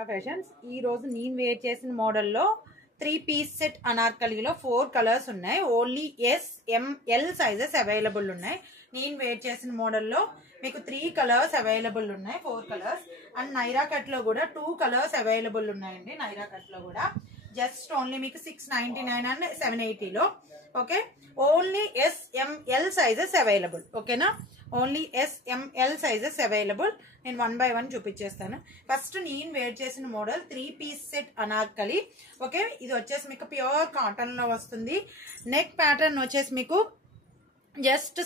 రేఖా fashions. ఈ రోజు నేను వేర్ చేసిన మోడల్లో 3 పీస్ సెట్ అనార్కలిలో 4 కలర్స్ ఉన్నాయి. ఓన్లీ SML సైజెస్ అవైలబుల్ ఉన్నాయి. నేను వేర్ చేసిన మోడల్లో మీకు 3 కలర్స్ అవైలబుల్ ఉన్నాయి, 4 కలర్స్. అండ్ నైరా కట్ లో కూడా 2 కలర్స్ అవైలబుల్ ఉన్నాయండి. నైరా కట్ లో కూడా జస్ట్ ఓన్లీ మీకు 699 అండ్ 780 లో. Okay, only SML sizes available. ఓకేనా, ఓన్లీ SML సైజెస్ అవైలబుల్. నేను 1 by 1 చూపించేస్తాను. ఫస్ట్ నేను వేర్ చేసిన model 3 piece set Anarkali. Okay, ఇది వచ్చేసి మీకు ప్యూర్ కాటన్ లో వస్తుంది. నెక్ ప్యాటర్న్ వచ్చేసి మీకు జస్ట్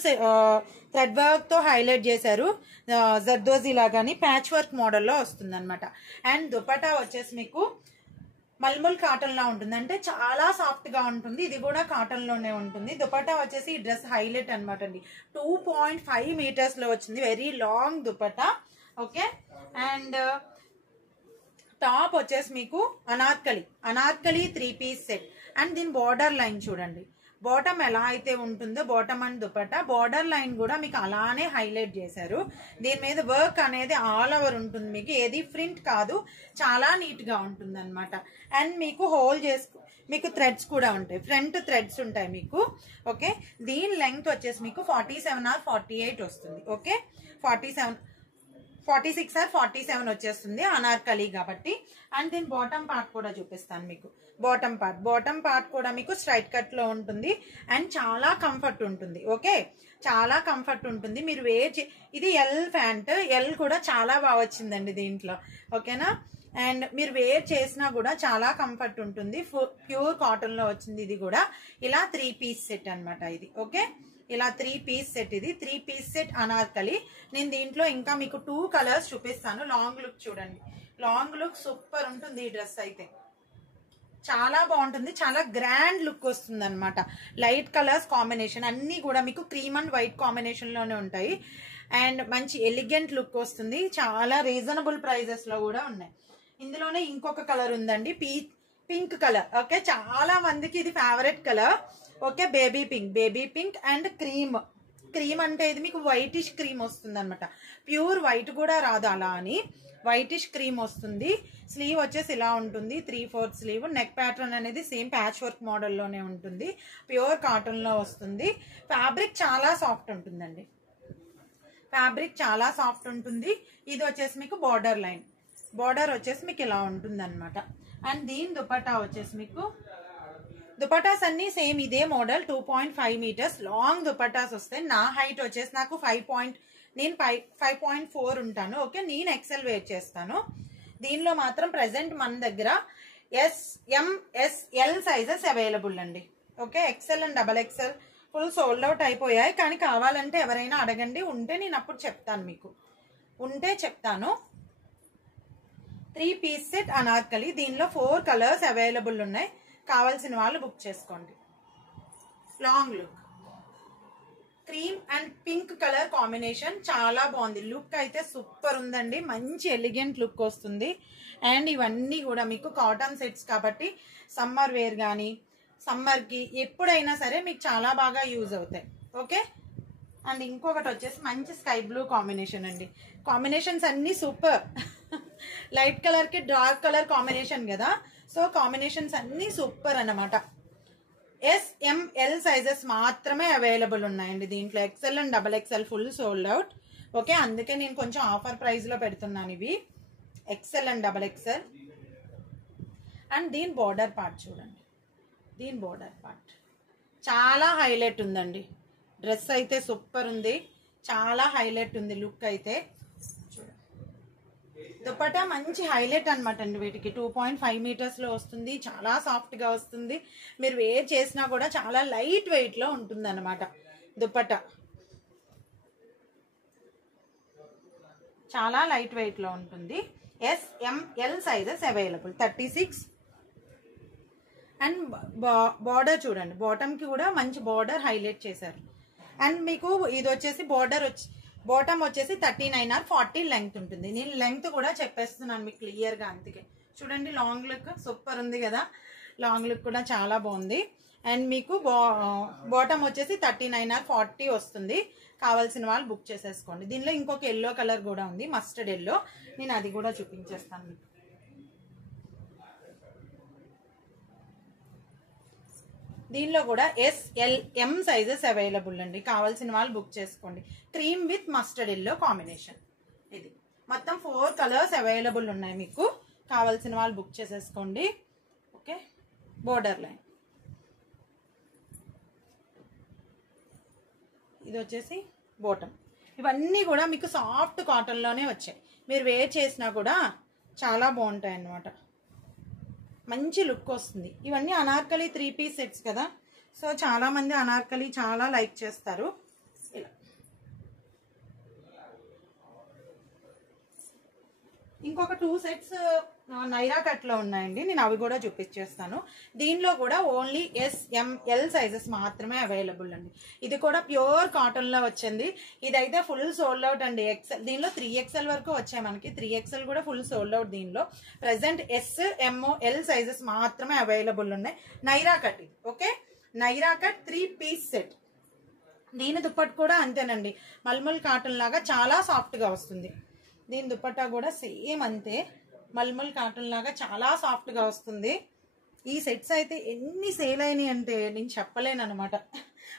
థ్రెడ్ వర్క్ తో హైలైట్ చేశారు, జర్దోజీ లాగాని ప్యాచ్ వర్క్ మోడల్లో వస్తుంది అనమాట. అండ్ దుపట్టా వచ్చేసి మీకు మల్మల్ కాటన్ లా ఉంటుంది, అంటే చాలా సాఫ్ట్ గా ఉంటుంది. ఇది కూడా కాటన్ లోనే ఉంటుంది. దుపట్టా వచ్చేసి ఈ డ్రెస్ హైలైట్ అనమాట అండి. 2.5 మీటర్స్ లో వచ్చింది, very long dupatta. Okay, and top వచ్చేసి మీకు అనార్కలి 3 పీస్ సెట్. అండ్ దీని బార్డర్ లైన్ చూడండి, బాటమ్ ఎలా అయితే ఉంటుందో bottom and dupatta border line కూడా మీకు అలానే హైలైట్ చేశారు. దీని మీద వర్క్ అనేది ఆల్ ఓవర్ ఉంటుంది, మీకు ఏది ప్రింట్ కాదు, చాలా నీట్ గా ఉంటుంది అనమాట. అండ్ మీకు హోల్ మీకు థ్రెడ్స్ కూడా ఉంటాయి, ఫ్రంట్ థ్రెడ్స్ ఉంటాయి మీకు. ఓకే, దీని లెంగ్త్ వచ్చేసి మీకు 47 or 48 వస్తుంది. ఓకే, 46 or 47 వచ్చేస్తుంది అనార్కలి కాబట్టి. అండ్ దీని బాటమ్ పార్ట్ కూడా చూపిస్తాను మీకు. బాటమ్ పార్ట్ కూడా మీకు స్ట్రైట్ కట్ లో ఉంటుంది అండ్ చాలా కంఫర్ట్ ఉంటుంది. ఓకే, చాలా కంఫర్ట్ ఉంటుంది. మీరు ఇది ఎల్ ప్యాంట్, ఎల్ కూడా చాలా బాగా వచ్చిందండి దీంట్లో. ఓకేనా, అండ్ మీరు వేర్ చేసినా కూడా చాలా కంఫర్ట్ ఉంటుంది. ప్యూర్ కాటన్ లో వచ్చింది. ఇది కూడా ఇలా 3 పీస్ సెట్ అనమాట ఇది. ఓకే, ఇలా 3 పీస్ సెట్. ఇది 3 పీస్ సెట్ అనార్కలి. నేను దీంట్లో ఇంకా మీకు 2 కలర్స్ చూపిస్తాను. లాంగ్ లుక్ చూడండి, లాంగ్ లుక్ సూపర్ ఉంటుంది. ఈ డ్రెస్ అయితే చాలా బాగుంటుంది, చాలా గ్రాండ్ లుక్ వస్తుంది అనమాట. లైట్ కలర్స్ కాంబినేషన్ అన్ని కూడా మీకు క్రీమ్ అండ్ వైట్ కాంబినేషన్ లోనే ఉంటాయి. అండ్ మంచి ఎలిగెంట్ లుక్ వస్తుంది. చాలా రీజనబుల్ ప్రైజెస్ లో కూడా ఉన్నాయి. ఇందులోనే ఇంకొక కలర్ ఉందండి, పింక్ కలర్. ఓకే, చాలా మందికి ఇది favourite colour. Okay, baby pink and cream అంటే ఇది మీకు వైటిష్ క్రీమ్ వస్తుంది అనమాట. ప్యూర్ వైట్ కూడా రాదు, అలా అని వైటిష్ క్రీమ్ వస్తుంది. స్లీవ్ వచ్చేసి ఇలా ఉంటుంది, 3/4 స్లీవ్. నెక్ ప్యాటర్న్ అనేది సేమ్ ప్యాచ్ వర్క్ మోడల్లోనే ఉంటుంది. ప్యూర్ కాటన్ లో వస్తుంది. ఫ్యాబ్రిక్ చాలా సాఫ్ట్ ఉంటుందండి, ఫ్యాబ్రిక్ చాలా సాఫ్ట్ ఉంటుంది. ఇది వచ్చేసి మీకు బార్డర్ లైన్, బార్డర్ వచ్చేసి మీకు ఇలా ఉంటుంది అనమాట. అండ్ దీని దుపట్టా వచ్చేసి మీకు దుపట్టాస్ అన్ని సేమ్ ఇదే మోడల్. 2.5 మీటర్స్ లాంగ్ దుపట్టాస్ వస్తాయి. నా హైట్ వచ్చేసి నాకు 5.4 ఉంటాను. ఓకే, నేను ఎక్సెల్ వేర్ చేస్తాను. దీనిలో మాత్రం ప్రెసెంట్ మన దగ్గర SMSL సైజెస్ అవైలబుల్ అండి. Okay, XL and XXL full sold out అయిపోయాయి. కానీ కావాలంటే ఎవరైనా అడగండి, ఉంటే నేను అప్పుడు చెప్తాను, మీకు ఉంటే చెప్తాను. 3 పీస్ సెట్ అనార్కలి. దీనిలో 4 కలర్స్ అవైలబుల్ ఉన్నాయి. కావాల్సిన వాళ్ళు బుక్ చేసుకోండి. Long look, cream and pink colour combination చాలా బాగుంది. లుక్ అయితే సూపర్ ఉందండి, మంచి ఎలిగెంట్ లుక్ వస్తుంది. అండ్ ఇవన్నీ కూడా మీకు కాటన్ సెట్స్ కాబట్టి సమ్మర్ వేర్ కానీ సమ్మర్కి ఎప్పుడైనా సరే మీకు చాలా బాగా యూజ్ అవుతాయి. ఓకే, అండ్ ఇంకొకటి వచ్చేసి మంచి స్కై బ్లూ కాంబినేషన్ అండి. కాంబినేషన్స్ అన్ని సూపర్. లైట్ కలర్ కి డార్క్ కలర్ కాంబినేషన్ కదా, సో కాంబినేషన్స్ అన్ని సూపర్ అన్నమాట. SML సైజెస్ మాత్రమే అవైలబుల్ ఉన్నాయండి దీంట్లో. XL and XXL full sold out. Okay, అందుకే నేను కొంచెం ఆఫర్ ప్రైస్ లో పెడుతున్నాను ఇవి, XL అండ్ XXL. అండ్ దీని బార్డర్ పార్ట్ చూడండి, దీని బార్డర్ పార్ట్ చాలా హైలైట్ ఉందండి. డ్రెస్ అయితే సూపర్ ఉంది, చాలా హైలైట్ ఉంది లుక్ అయితే. దుపట్టా మంచి హైలైట్ అనమాట అండి. వీటికి 2.5 మీటర్స్ లో వస్తుంది, చాలా సాఫ్ట్ గా వస్తుంది. మీరు వేర్ చేసినా కూడా చాలా లైట్ వెయిట్ లో ఉంటుంది అనమాట. దుపట్టా చాలా లైట్ వెయిట్ లో ఉంటుంది. SML sizes available 36. And border చూడండి, బాటమ్ కి కూడా మంచి బార్డర్ హైలైట్ చేశారు. అండ్ మీకు ఇది వచ్చేసి బాటమ్ వచ్చేసి 39 or 40 లెంగ్త్ ఉంటుంది. నేను లెంగ్త్ కూడా చెప్పేస్తున్నాను మీకు క్లియర్ గా. అందుకే చూడండి, లాంగ్ లుక్ సూపర్ ఉంది కదా, లాంగ్ లుక్ కూడా చాలా బాగుంది. అండ్ మీకు బాటమ్ వచ్చేసి 39 or 40 వస్తుంది. కావాల్సిన వాళ్ళు బుక్ చేసేసుకోండి. దీనిలో ఇంకొక ఎల్లో కలర్ కూడా ఉంది, మస్టర్డ్ ఎల్లో. నేను అది కూడా చూపించేస్తాను మీకు. దీనిలో కూడా SL M సైజెస్ అవైలబుల్ అండి. కావాల్సిన వాళ్ళు బుక్ చేసుకోండి. Cream with mustard yellow combination. ఇది మొత్తం 4 కలర్స్ అవైలబుల్ ఉన్నాయి మీకు. కావాల్సిన వాళ్ళు బుక్ చేసేసుకోండి. Okay, border line. ఇది వచ్చేసి బాటమ్. ఇవన్నీ కూడా మీకు సాఫ్ట్ కాటన్లోనే వచ్చాయి. మీరు వేర్ చేసినా కూడా చాలా బాగుంటాయి అన్నమాట. మంచి లుక్ వస్తుంది. ఇవన్నీ అనార్కలి 3 పీస్ సెట్స్ కదా, సో చాలా మంది అనార్కలి చాలా లైక్ చేస్తారు. ఇలా ఇంకొక 2 సెట్స్ నైరా కట్ లో ఉన్నాయండి. నేను అవి కూడా చూపించేస్తాను. దీనిలో కూడా ఓన్లీ SML సైజెస్ మాత్రమే అవైలబుల్ అండి. ఇది కూడా ప్యూర్ కాటన్ లో వచ్చింది. ఇదైతే ఫుల్ సోల్డ్ అవుట్ అండి. దీనిలో 3XL వరకు వచ్చాయి మనకి. 3XL కూడా ఫుల్ సోల్డ్ అవుట్. దీనిలో ప్రెసెంట్ SML సైజెస్ మాత్రమే అవైలబుల్ ఉన్నాయి. నైరా కట్ ఇది. Okay, Naira cut 3 piece set. దీని దుప్పట్టు కూడా అంతేనండి. మల్మల్ కాటన్ లాగా చాలా సాఫ్ట్ గా వస్తుంది. దీని దుపట్టా కూడా సేమ్ అంతే, మల్మల్ కాటన్ లాగా చాలా సాఫ్ట్ గా వస్తుంది. ఈ సెట్స్ అయితే ఎన్ని సేల్ అయినాయి అంటే నేను చెప్పలేను అనమాట.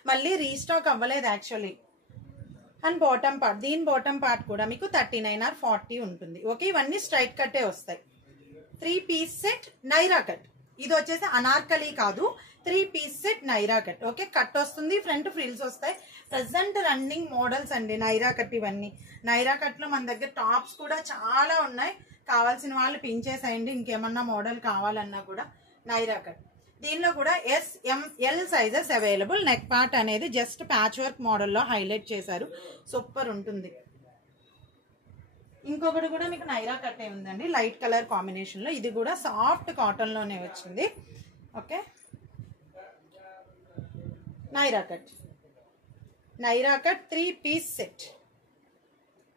మళ్ళీ రీస్టాక్ అవ్వలేదు యాక్చువల్లీ. అండ్ బాటమ్ పార్ట్, దీని బాటమ్ పార్ట్ కూడా మీకు 39 or 40 ఉంటుంది. ఓకే, ఇవన్నీ స్ట్రైట్ కట్టే వస్తాయి. 3 పీస్ సెట్ నైరా కట్. ఇది వచ్చేసి అనార్కలి కాదు, 3 piece set Naira cut. Okay, cut వస్తుంది, ఫ్రంట్ ఫ్రిల్స్ వస్తాయి. ప్రెసెంట్ రన్నింగ్ మోడల్స్ అండి నైరా కట్. ఇవన్నీ నైరా కట్ లో మన దగ్గర టాప్స్ కూడా చాలా ఉన్నాయి. కావాల్సిన వాళ్ళు పిన్ చేసేయండి. ఇంకేమన్నా మోడల్ కావాలన్నా కూడా నైరా కట్. దీనిలో కూడా SML sizes available. Neck part అనేది జస్ట్ ప్యాచ్ వర్క్ మోడల్లో హైలైట్ చేశారు. సూపర్ ఉంటుంది. ఇంకొకటి కూడా మీకు నైరా కట్టే ఉందండి, లైట్ కలర్ కాంబినేషన్ లో. ఇది కూడా సాఫ్ట్ కాటన్ లోనే వచ్చింది. Okay, Naira cut. Naira cut 3 piece set.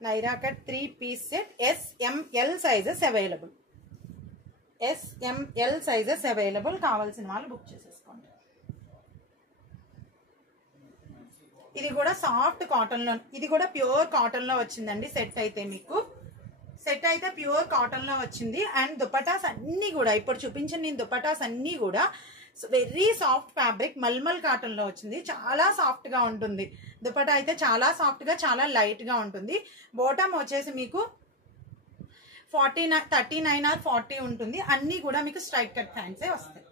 Naira cut 3 piece set. SML sizes available. SML sizes available. కావాల్సిన వాళ్ళు బుక్ చేసేసుకోండి. ఇది కూడా సాఫ్ట్ కాటన్ లో, ఇది కూడా ప్యూర్ కాటన్ లో వచ్చిందండి. సెట్ అయితే మీకు సెట్ అయితే ప్యూర్ కాటన్ లో వచ్చింది. అండ్ దుపటాస్ అన్ని కూడా ఇప్పుడు చూపించిన నేను దుపటాస్ అన్ని కూడా very soft fabric mulmul cotton లో వచ్చింది. చాలా సాఫ్ట్ గా ఉంటుంది. దుపట్టా అయితే చాలా సాఫ్ట్ గా చాలా లైట్ గా ఉంటుంది. బాటమ్ వచ్చేసి మీకు 39 or 40 ఉంటుంది. అన్ని కూడా మీకు స్ట్రైట్ కట్ హ్యాండ్సే వస్తాయి.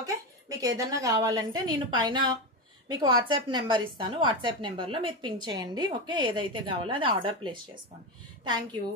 ఓకే, మీకు ఏదన్నా కావాలంటే నేను పైన మీకు వాట్సాప్ నెంబర్ ఇస్తాను. వాట్సాప్ నెంబర్లో మీరు పిన్ చేయండి. ఓకే, ఏదైతే కావాలో అది ఆర్డర్ ప్లేస్ చేసుకోండి. Thank you.